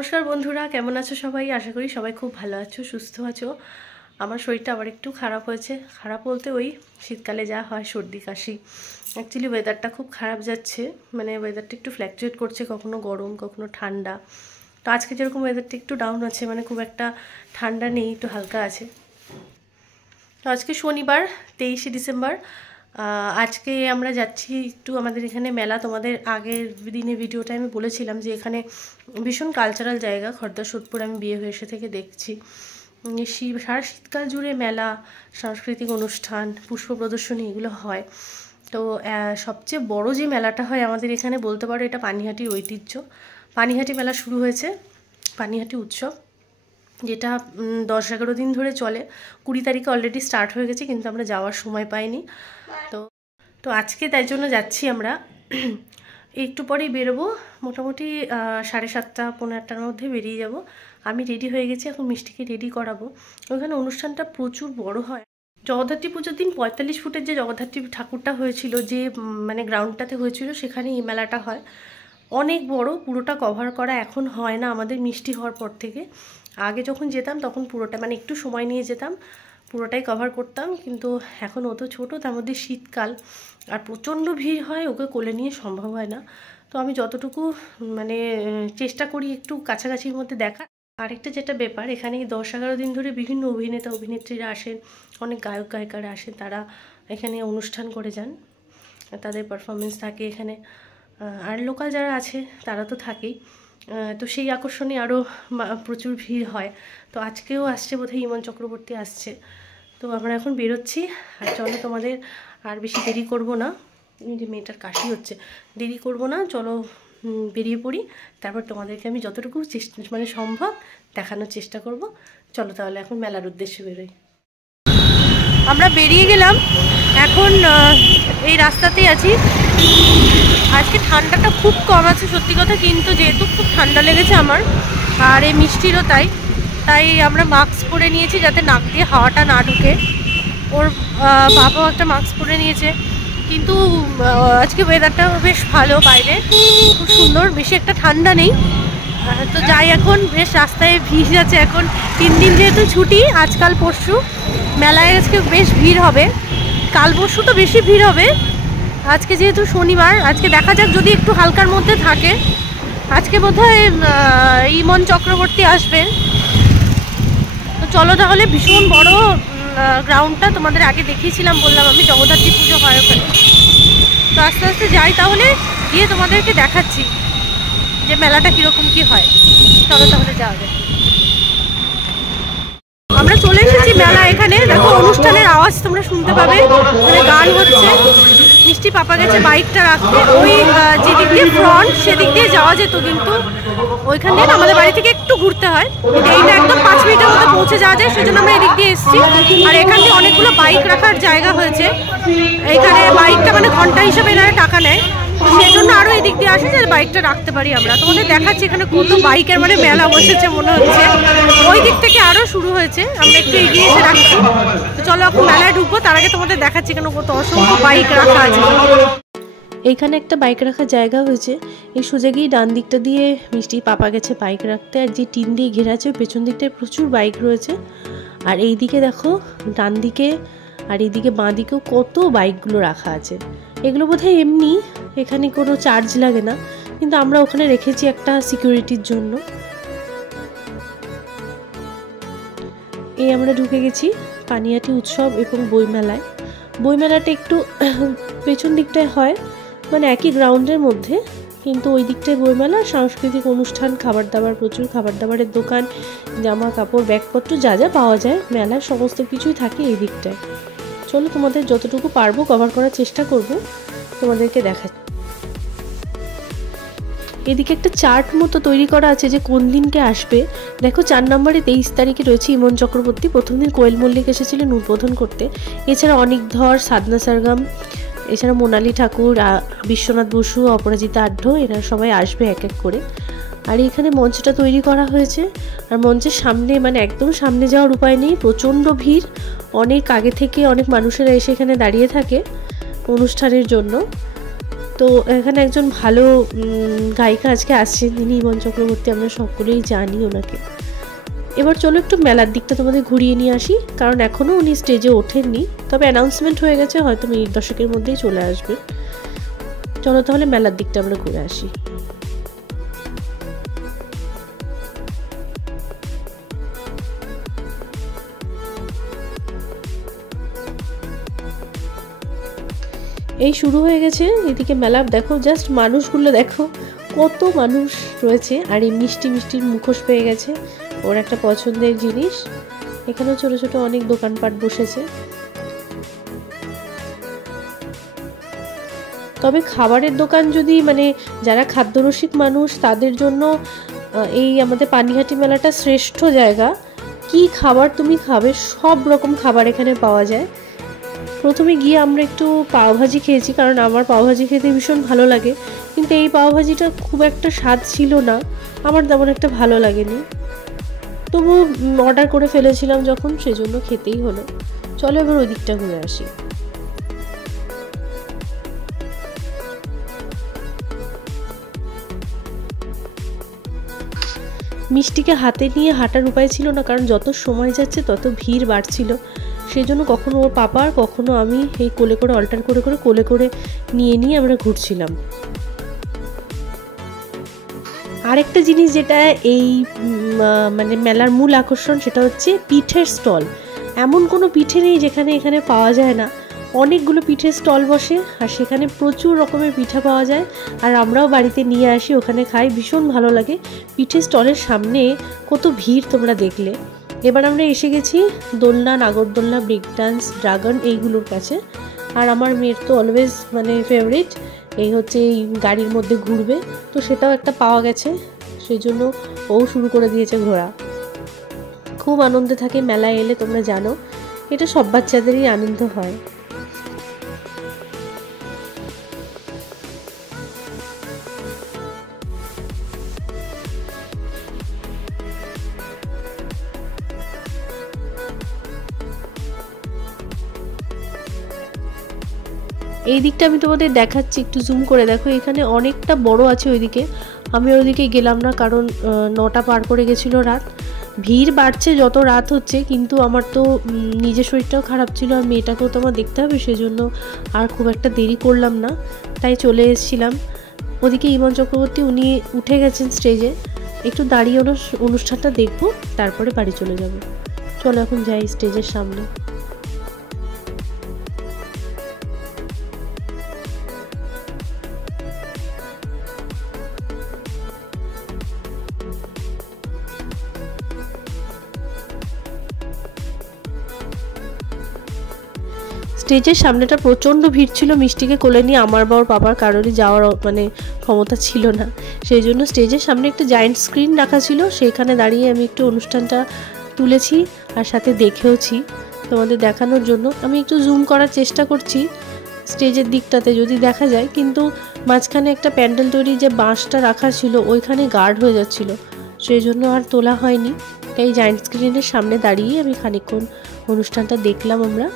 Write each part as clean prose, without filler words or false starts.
নমস্কার বন্ধুরা, কেমন আছো সবাই? আশা করি সবাই খুব ভালো আছো, সুস্থ আছো। আমার শরীরটা আবার একটু খারাপ হয়েছে। খারাপ বলতে ওই শীতকালে যা হয়, সর্দি কাশি। অ্যাকচুয়ালি ওয়েদারটা খুব খারাপ যাচ্ছে, মানে ওয়েদারটা একটু ফ্ল্যাকচুয়েট করছে, কখনো গরম কখনো ঠান্ডা। তো আজকে যেরকম ওয়েদারটা একটু ডাউন আছে, মানে খুব একটা ঠান্ডা নেই, একটু হালকা আছে। তো আজকে শনিবার 23শে ডিসেম্বর। আজকে আমরা যাচ্ছি একটু আমাদের এখানে মেলা। তোমাদের আগের দিনে ভিডিওটা আমি বলেছিলাম যে এখানে ভীষণ কালচারাল জায়গা, খর্দা সোদপুর। আমি বিয়ে হয়ে এসে থেকে দেখছি সারা শীতকাল জুড়ে মেলা, সাংস্কৃতিক অনুষ্ঠান, পুষ্প প্রদর্শনী এগুলো হয়। তো সবচেয়ে বড় যে মেলাটা হয় আমাদের এখানে, বলতে পারো এটা পানিহাটির ঐতিহ্য। পানিহাটি মেলা শুরু হয়েছে, পানিহাটি উৎসব, যেটা 10-11 দিন ধরে চলে। 20 তারিখে অলরেডি স্টার্ট হয়ে গেছে, কিন্তু আমরা যাওয়ার সময় পাইনি। তো আজকে তাই জন্য যাচ্ছি আমরা। একটু পরেই বেরোবো, মোটামুটি 7:30 পৌনে 8টার মধ্যে বেরিয়ে যাব। আমি রেডি হয়ে গেছি, এখন মিষ্টিকে রেডি করাবো। ওখানে অনুষ্ঠানটা প্রচুর বড় হয়। জগদ্ধাত্রী পুজোর দিন 45 ফুটের যে জগদ্ধাত্রী ঠাকুরটা হয়েছিল, যে মানে গ্রাউন্ডটাতে হয়েছিল, সেখানে এই মেলাটা হয়। অনেক বড়, পুরোটা কভার করা এখন হয় না আমাদের মিষ্টি হওয়ার পর থেকে। আগে যখন যেতাম তখন পুরোটা, মানে একটু সময় নিয়ে যেতাম, পুরোটাই কভার করতাম। কিন্তু এখন ও তো ছোটো, তার মধ্যে শীতকাল, আর প্রচণ্ড ভিড় হয়, ওকে কোলে নিয়ে সম্ভব হয় না। তো আমি যতটুকু মানে চেষ্টা করি একটু কাছাকাছির মধ্যে দেখা। আরেকটা যেটা ব্যাপার, এখানে 10-11 দিন ধরে বিভিন্ন অভিনেতা অভিনেত্রীরা আসেন, অনেক গায়ক গায়িকারা আসেন, তারা এখানে অনুষ্ঠান করে যান, তাদের পারফরমেন্স থাকে এখানে। আর লোকাল যারা আছে তারা তো থাকেই। তো সেই আকর্ষণে আরও প্রচুর ভিড় হয়। তো আজকেও আসছে বোধহয়, ইমন চক্রবর্তী আসছে। তো আমরা এখন বেরোচ্ছি। আর চলো, তোমাদের আর বেশি দেরি করব না, যে মেয়েটার কাশি হচ্ছে, দেরি করব না, চলো বেরিয়ে পড়ি। তারপর তোমাদেরকে আমি যতটুকু মানে সম্ভব দেখানোর চেষ্টা করব। চলো তাহলে এখন মেলার উদ্দেশ্যে বেরোই। আমরা বেরিয়ে গেলাম, এখন এই রাস্তাতেই আছি। আজকে ঠান্ডাটা খুব কম আছে সত্যি কথা, কিন্তু যেহেতু খুব ঠান্ডা লেগেছে আমার, আর এই মিষ্টিরও তাই আমরা মাস্ক পরে নিয়েছি, যাতে নাক দিয়ে হাওয়াটা না ঢুকে। ওর বাবাও একটা মাস্ক পরে নিয়েছে। কিন্তু আজকে ওয়েদারটা বেশ ভালো, বাইরে খুব সুন্দর, বেশি একটা ঠান্ডা নেই। তো যাই, এখন বেশ রাস্তায় ভিড় আছে। এখন 3 দিন যেহেতু ছুটি, আজকাল পরশু মেলায় আজকে বেশ ভিড় হবে। কাল পরশু তো বেশি ভিড় হবে, আজকে যেহেতু শনিবার, আজকে দেখা যাক যদি একটু হালকার মধ্যে থাকে। আজকে বোধহয় ইমন চক্রবর্তী আসবেন। তো চলো তাহলে, ভীষণ বড় গ্রাউন্ডটা তোমাদের আগে দেখিয়েছিলাম, বললাম আমি জগদ্ধাত্রী পুজো হয় ওখানে। তো আস্তে আস্তে যাই, তাহলে গিয়ে তোমাদেরকে দেখাচ্ছি যে মেলাটা কীরকম কী হয়। চলো তাহলে যাওয়া যায়। আমরা চলে এসেছি মেলা। এখানে দেখো, অনুষ্ঠানের আওয়াজ তোমরা শুনতে পাবে, মানে গান হচ্ছে। মিষ্টি পাপা গেছে বাইকটা রাখতে, ওই যেদিক দিয়ে ফ্রন্ট সেদিক দিয়ে যাওয়া যেত, কিন্তু ওইখান দিয়ে আমাদের বাড়ি থেকে একটু ঘুরতে হয়। এইটা একদম 5 মিনিটের মধ্যে পৌঁছে যাওয়া যায়, সেজন্য আমরা এদিক দিয়ে এসেছি। আর এখান দিয়ে অনেকগুলো বাইক রাখার জায়গা হয়েছে। এইখানে বাইকটা মানে ঘন্টা হিসেবে এনারা টাকা নেয়, তো সেই জন্য আরও এদিক দিয়ে আসে যে বাইকটা রাখতে পারি আমরা। তোমাদের দেখাচ্ছি এখানে কত বাইকের মানে মেলা বসেছে মনে হচ্ছে। ওই দিক থেকে আরও শুরু হয়েছে, আমরা একটু এগিয়ে এসে রাখছি। তো চলো এখন মেলায় ঢুকবো, তার আগে তোমাদের দেখাচ্ছি এখানে কত অসংখ্য বাইক রাখা আছে। এইখানে একটা বাইক রাখার জায়গা হয়েছে। এই সোজা গিয়ে ডান দিকটা দিয়ে মিষ্টি পাপা গেছে বাইক রাখতে, আর যে টিন দিয়ে ঘেরা আছে পেছন দিকটায় প্রচুর বাইক রয়েছে। আর এই দিকে দেখো, ডান দিকে আর এইদিকে বাঁ দিকেও কত বাইকগুলো রাখা আছে। এগুলো বোধহয় এমনি, এখানে কোনো চার্জ লাগে না, কিন্তু আমরা ওখানে রেখেছি একটা সিকিউরিটির জন্য। এই আমরা ঢুকে গেছি পানিহাটি উৎসব এবং বইমেলায়। বইমেলাটা একটু পেছন দিকটায় হয়, মানে একই গ্রাউন্ডের মধ্যে, কিন্তু ওই দিকটায় বইমেলা, সাংস্কৃতিক অনুষ্ঠান, খাবার দাবার, প্রচুর খাবার দাবারের দোকান, জামা কাপড়, ব্যাগপত্র যা যা পাওয়া যায় মেলায় সমস্ত কিছুই থাকে এই দিকটায়। চলো তোমাদের যতটুকু পারবো কভার করার চেষ্টা করব, তোমাদেরকে দেখাচ্ছি। এদিকে একটা চার্ট মতো তৈরি করা আছে যে কোন দিনকে আসবে। দেখো 4 নম্বরে 23 তারিখে রয়েছে ইমন চক্রবর্তী। প্রথম দিন কোয়েল মল্লিক এসেছিলেন উদ্বোধন করতে। এছাড়া অনিক ধর, সাধনা সরগম, এছাড়া মোনালি ঠাকুর, বিশ্বনাথ বসু, অপরাজিতা আঢ্য, এরা সবাই আসবে এক এক করে। আর এখানে মঞ্চটা তৈরি করা হয়েছে, আর মঞ্চের সামনে, মানে একদম সামনে যাওয়ার উপায় নেই, প্রচণ্ড ভিড়। অনেক আগে থেকে অনেক মানুষেরা এসে এখানে দাঁড়িয়ে থাকে অনুষ্ঠানের জন্য। তো এখানে একজন ভালো গায়িকা আজকে আসছেন, তিনি ইমন চক্রবর্তী, আমরা সকলেই জানি ওনাকে। এবার চলো একটু মেলার দিকটা তোমাদের ঘুরিয়ে নিয়ে আসি, কারণ এখনও উনি স্টেজে ওঠেননি, তবে অ্যানাউন্সমেন্ট হয়ে গেছে, হয়তো মিনিট 10-এর মধ্যেই চলে আসবে। চলো তাহলে মেলার দিকটা আমরা ঘুরে আসি। এই শুরু হয়ে গেছে এদিকে মেলা। দেখো জাস্ট মানুষগুলো দেখো, কত মানুষ রয়েছে। আর এই মিষ্টির মুখোশ পেয়ে গেছে, ওর একটা পছন্দের জিনিস। এখানেও ছোট ছোট অনেক দোকানপাট বসেছে। তবে খাবারের দোকান যদি মানে যারা খাদ্যরসিক মানুষ তাদের জন্য এই আমাদের পানিহাটি মেলাটা শ্রেষ্ঠ জায়গা। কি খাবার তুমি খাবে, সব রকম খাবার এখানে পাওয়া যায়। প্রথমে গিয়ে আমরা একটু পাওভাজি খেয়েছি, কারণ আমার পাওভাজি খেতে ভীষণ ভালো লাগে, কিন্তু এই পাওভাজিটা খুব একটা স্বাদ ছিল না, আমার তেমন একটা ভালো লাগেনি। তবু অর্ডার করে ফেলেছিলাম যখন, সেজন্য খেতেই হলো। চলো এবার ওই দিকটা ঘুরে আসি। মিষ্টিকে হাতে নিয়ে হাঁটার উপায় ছিল না, কারণ যত সময় যাচ্ছে তত ভিড় বাড়ছিল। সেই জন্য কখনো ওর পাপা আর কখনো আমি এই কোলে করে অল্টার করে কোলে করে নিয়ে আমরা ঘুরছিলাম। আরেকটা জিনিস যেটা এই মানে মেলার মূল আকর্ষণ, সেটা হচ্ছে পিঠের স্টল। এমন কোনো পিঠে নেই যেখানে এখানে পাওয়া যায় না। অনেকগুলো পিঠের স্টল বসে, আর সেখানে প্রচুর রকমের পিঠা পাওয়া যায়, আর আমরাও বাড়িতে নিয়ে আসি, ওখানে খাই, ভীষণ ভালো লাগে। পিঠের স্টলের সামনে কত ভিড় তোমরা দেখলে। এবার আমরা এসে গেছি দোলনা, নাগরদোলনা, ব্রেক ডান্স, ড্রাগন এইগুলোর কাছে। আর আমার মেয়ের তো অলওয়েজ মানে ফেভারিট এই হচ্ছে এই গাড়ির মধ্যে ঘুরবে, তো সেটাও একটা পাওয়া গেছে, সেই জন্য ও শুরু করে দিয়েছে ঘোরা। খুব আনন্দে থাকে মেলায় এলে, তোমরা জানো এটা সব বাচ্চাদেরই আনন্দ হয়। এই দিকটা আমি তোমাদের দেখাচ্ছি, একটু জুম করে দেখো, এখানে অনেকটা বড় আছে ওইদিকে। আমি ওইদিকে গেলাম না, কারণ 9টা পার করে গেছিলো রাত। ভিড় বাড়ছে যত রাত হচ্ছে, কিন্তু আমার তো নিজের শরীরটাও খারাপ ছিল, আর মেয়েটাকেও তো আমার দেখতে হবে, সেজন্য আর খুব একটা দেরি করলাম না, তাই চলে এসেছিলাম। ওদিকে ইমন চক্রবর্তী উনি উঠে গেছেন স্টেজে, একটু দাঁড়িয়ে অনুষ্ঠানটা দেখবো, তারপরে বাড়ি চলে যাব। চলো এখন যাই স্টেজের সামনে। স্টেজের সামনেটা প্রচণ্ড ভিড় ছিল। মিষ্টিকে কোলে নিয়ে আমার বা ওর বাবার কারোরই যাওয়ার মানে ক্ষমতা ছিল না, সেই জন্য স্টেজের সামনে একটা জায়েন্ট স্ক্রিন রাখা ছিল, সেইখানে দাঁড়িয়ে আমি একটু অনুষ্ঠানটা তুলেছি, আর সাথে দেখেওছি তোমাদের দেখানোর জন্য। আমি একটু জুম করার চেষ্টা করছি স্টেজের দিকটাতে, যদি দেখা যায়, কিন্তু মাঝখানে একটা প্যান্ডেল তৈরি যে বাঁশটা রাখা ছিল ওইখানে গার্ড হয়ে যাচ্ছিল, সেই জন্য আর তোলা হয়নি। তাই জায়েন্ট স্ক্রিনের সামনে দাঁড়িয়ে আমি খানিকক্ষণ অনুষ্ঠানটা দেখলাম আমরা,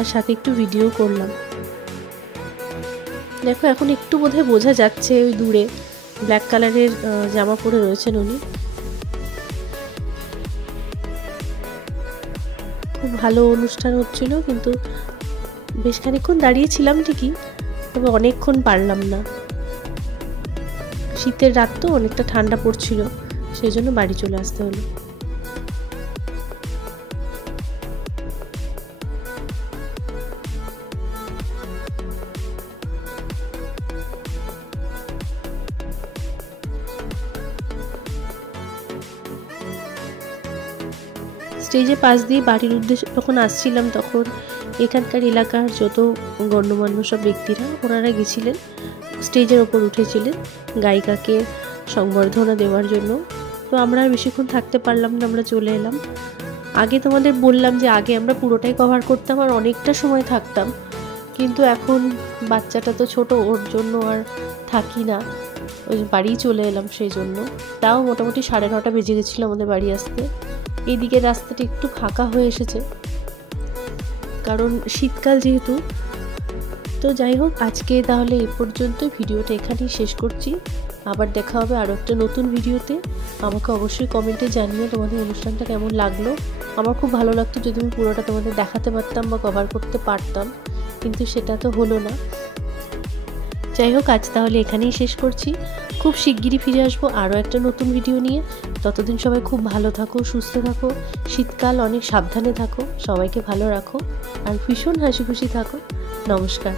আর সাথে একটু ভিডিও করলাম। দেখো এখন একটু বোধহয় বোঝা যাচ্ছে, ওই দূরে ব্ল্যাক কালারের জামা পরে রয়েছেন উনি। খুব ভালো অনুষ্ঠান হচ্ছিল, কিন্তু বেশ খানিকক্ষণ দাঁড়িয়েছিলাম ঠিকই, তবে অনেকক্ষণ পারলাম না। শীতের রাত তো, অনেকটা ঠান্ডা পড়ছিল, সেই জন্য বাড়ি চলে আসতে হলো। স্টেজের পাশ দিয়ে বাড়ির উদ্দেশ্যে যখন আসছিলাম, তখন এখানকার এলাকার যত গণ্যমান্য সব ব্যক্তিরা ওনারা গেছিলেন, স্টেজের ওপর উঠেছিলেন গায়িকাকে সংবর্ধনা দেওয়ার জন্য। তো আমরা আর বেশিক্ষণ থাকতে পারলাম না, আমরা চলে এলাম। আগে তোমাদের বললাম যে আগে আমরা পুরোটাই কভার করতাম আর অনেকটা সময় থাকতাম, কিন্তু এখন বাচ্চাটা তো ছোট, ওর জন্য আর থাকি না, ওই বাড়ি চলে এলাম। সেই জন্য তাও মোটামুটি 9:30 বেজে গেছিলো আমাদের বাড়ি আসতে। এইদিকে রাস্তাটা একটু ফাঁকা হয়ে এসেছে, কারণ শীতকাল যেহেতু, তো যাই হোক, আজকে তাহলে এই পর্যন্ত, ভিডিওটা এখানেই শেষ করছি। আবার দেখা হবে আরও একটা নতুন ভিডিওতে। আমাকে অবশ্যই কমেন্টে জানিও তোমাদের অনুষ্ঠানটা কেমন লাগলো। আমার খুব ভালো লাগতো যদি আমি পুরোটা তোমাদের দেখাতে পারতাম বা কভার করতে পারতাম, কিন্তু সেটা তো হলো না। যাই হোক, আজ তাহলে এখানেই শেষ করছি। খুব শিগগিরই ফিরে আসবো আরও একটা নতুন ভিডিও নিয়ে। ততদিন সবাই খুব ভালো থাকো, সুস্থ থাকো, শীতকাল অনেক সাবধানে থাকো, সবাইকে ভালো রাখো আর ভীষণ হাসি খুশি থাকো। নমস্কার।